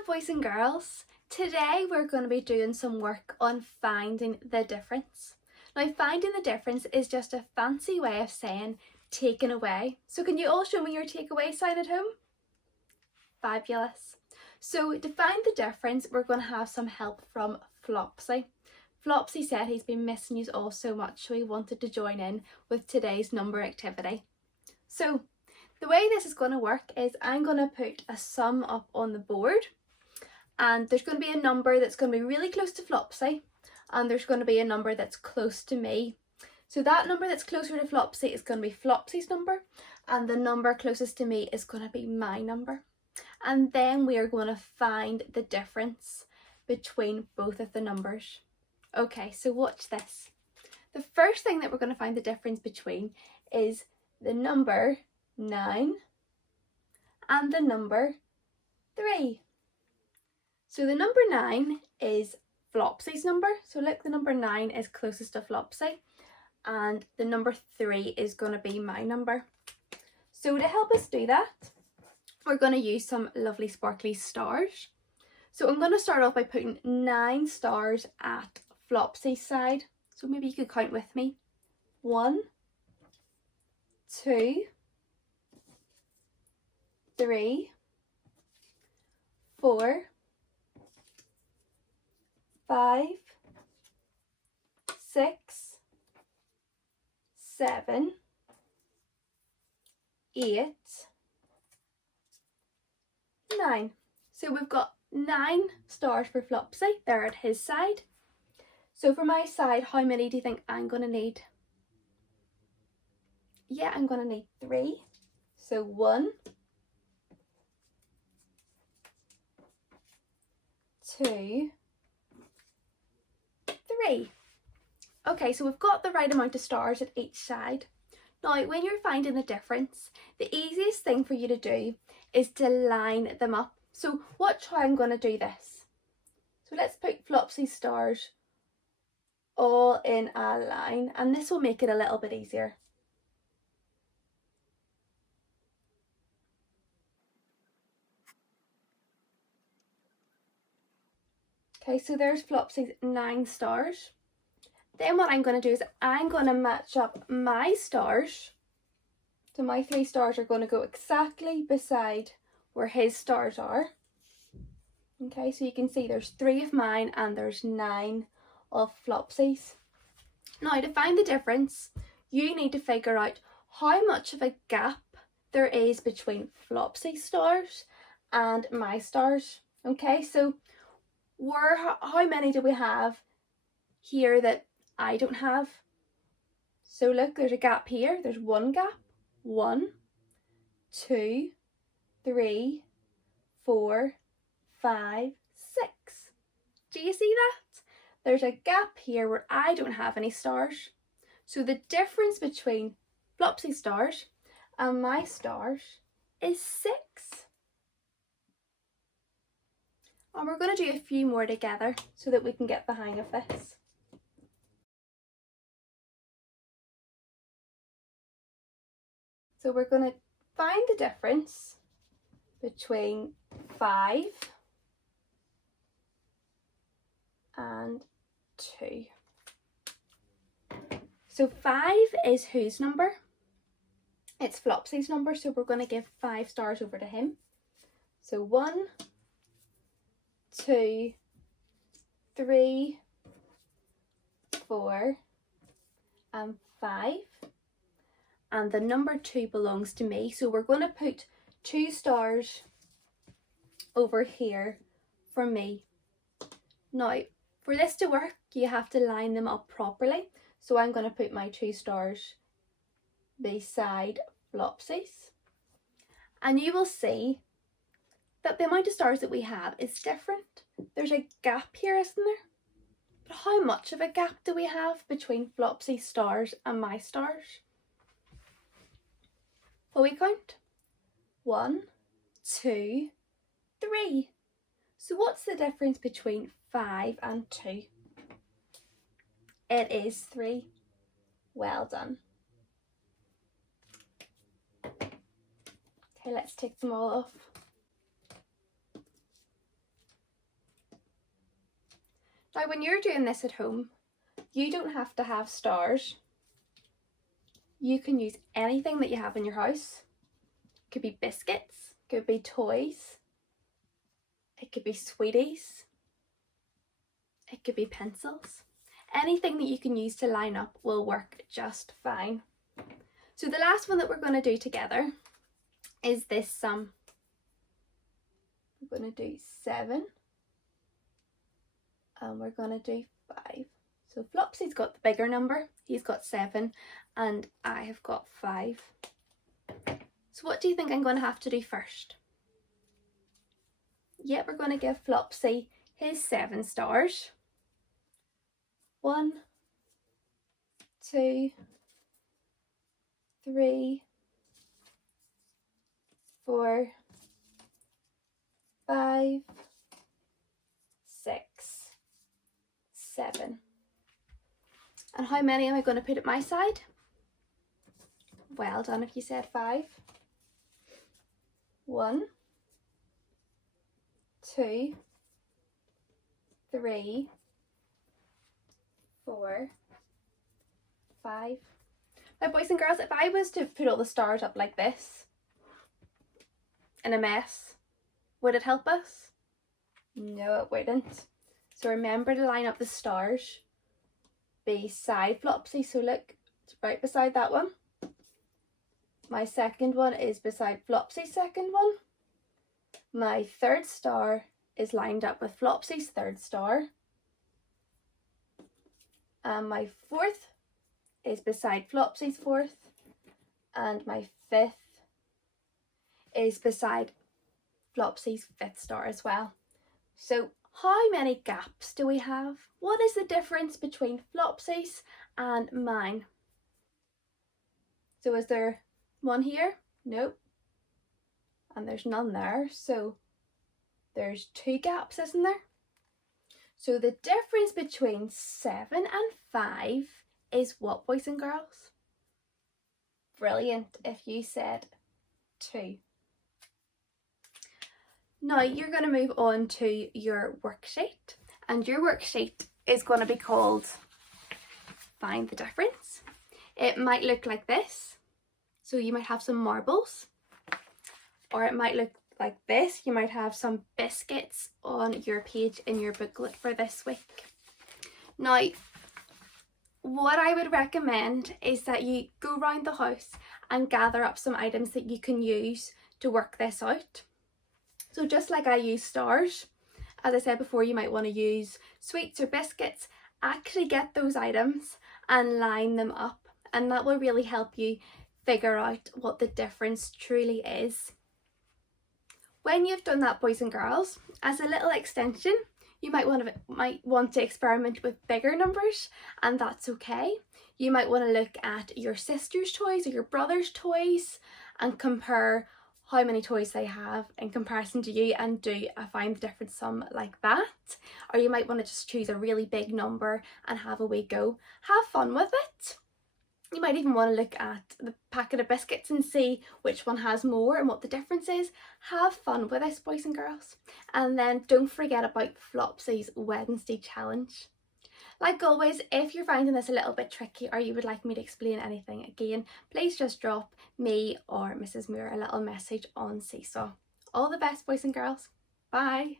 Hello boys and girls. Today we're going to be doing some work on finding the difference. Now finding the difference is just a fancy way of saying taken away. So can you all show me your takeaway sign at home? Fabulous. So to find the difference we're going to have some help from Flopsy. Flopsy said he's been missing you all so much, so he wanted to join in with today's number activity. So the way this is going to work is I'm going to put a sum up on the board, and there's going to be a number that's going to be really close to Flopsy, and there's going to be a number that's close to me. So that number that's closer to Flopsy is going to be Flopsy's number, and the number closest to me is going to be my number. And then we are going to find the difference between both of the numbers. Okay, so watch this. The first thing that we're going to find the difference between is the number 9 and the number 3. So the number 9 is Flopsy's number. So look, the number 9 is closest to Flopsy, and the number 3 is going to be my number. So to help us do that, we're going to use some lovely sparkly stars. So I'm going to start off by putting 9 stars at Flopsy's side. So maybe you could count with me. 1, 2, 3, 4, 5, 6, 7, 8, 9. So we've got 9 stars for Flopsy. They're at his side. So for my side, how many do you think I'm going to need? Yeah, I'm going to need 3. So 1, 2, 3. Okay, so we've got the right amount of stars at each side. Now, when you're finding the difference, the easiest thing for you to do is to line them up. So watch how I'm going to do this. So let's put Flopsy's stars all in a line, and this will make it a little bit easier. Okay, so there's Flopsy's 9 stars. Then what I'm going to do is I'm going to match up my stars. So my 3 stars are going to go exactly beside where his stars are. Okay, so you can see there's 3 of mine and there's 9 of Flopsy's. Now to find the difference, you need to figure out how much of a gap there is between Flopsy's stars and my stars. Okay, so how many do we have here that I don't have? So look, there's a gap here. There's one gap. 1, 2, 3, 4, 5, 6. Do you see that? There's a gap here where I don't have any stars. So the difference between Flopsy's stars and my stars is 6. And we're going to do a few more together so that we can get the hang of this. So we're going to find the difference between 5 and 2. So 5 is whose number? It's Flopsy's number, so we're going to give 5 stars over to him. So 1, 2, 3, 4, and 5. And the number 2 belongs to me, so we're going to put 2 stars over here for me. Now, for this to work, you have to line them up properly. So I'm going to put my 2 stars beside Flopsy's. And you will see that the amount of stars that we have is different. There's a gap here, isn't there? But how much of a gap do we have between Flopsy's stars and my stars? Will we count? 1, 2, 3. So what's the difference between 5 and 2? It is 3. Well done. Okay, let's take them all off. Now when you're doing this at home, you don't have to have stars. You can use anything that you have in your house. It could be biscuits, it could be toys, it could be sweeties, it could be pencils. Anything that you can use to line up will work just fine. So the last one that we're going to do together is this sum. We're going to do 7 and we're going to do 5. So Flopsy's got the bigger number, he's got 7 and I have got 5. So what do you think I'm going to have to do first? Yeah, we're going to give Flopsy his 7 stars. 1, 2, 3, 4, 5, 6, 7. And how many am I going to put at my side? Well done if you said 5. 1, 2, 3, 4, 5. Now boys and girls, if I was to put all the stars up like this in a mess, would it help us? No, it wouldn't. So remember to line up the stars beside Flopsy. So look, it's right beside that one. My second one is beside Flopsy's second one. My third star is lined up with Flopsy's third star. And my fourth is beside Flopsy's fourth. And my fifth is beside Flopsy's fifth star as well. So how many gaps do we have? What is the difference between Flopsy's and mine? So is there one here? Nope. And there's none there. So there's 2 gaps, isn't there? So the difference between 7 and 5 is what, boys and girls? Brilliant if you said 2. Now you're going to move on to your worksheet, and your worksheet is going to be called Find the Difference. It might look like this. So you might have some marbles, or it might look like this. You might have some biscuits on your page in your booklet for this week. Now, what I would recommend is that you go around the house and gather up some items that you can use to work this out. So just like I use stars, as I said before, you might want to use sweets or biscuits. Actually get those items and line them up, and that will really help you figure out what the difference truly is. When you've done that, boys and girls, as a little extension, you might want to experiment with bigger numbers, and that's okay. You might want to look at your sister's toys or your brother's toys and compare how many toys they have in comparison to you and do a find the difference sum like that. Or you might want to just choose a really big number and have a wee go. Have fun with it. You might even want to look at the packet of biscuits and see which one has more and what the difference is. Have fun with this, boys and girls. And then don't forget about Flopsy's Wednesday challenge. Like always, if you're finding this a little bit tricky or you would like me to explain anything again, please just drop me or Mrs. Muir a little message on Seesaw. All the best, boys and girls. Bye.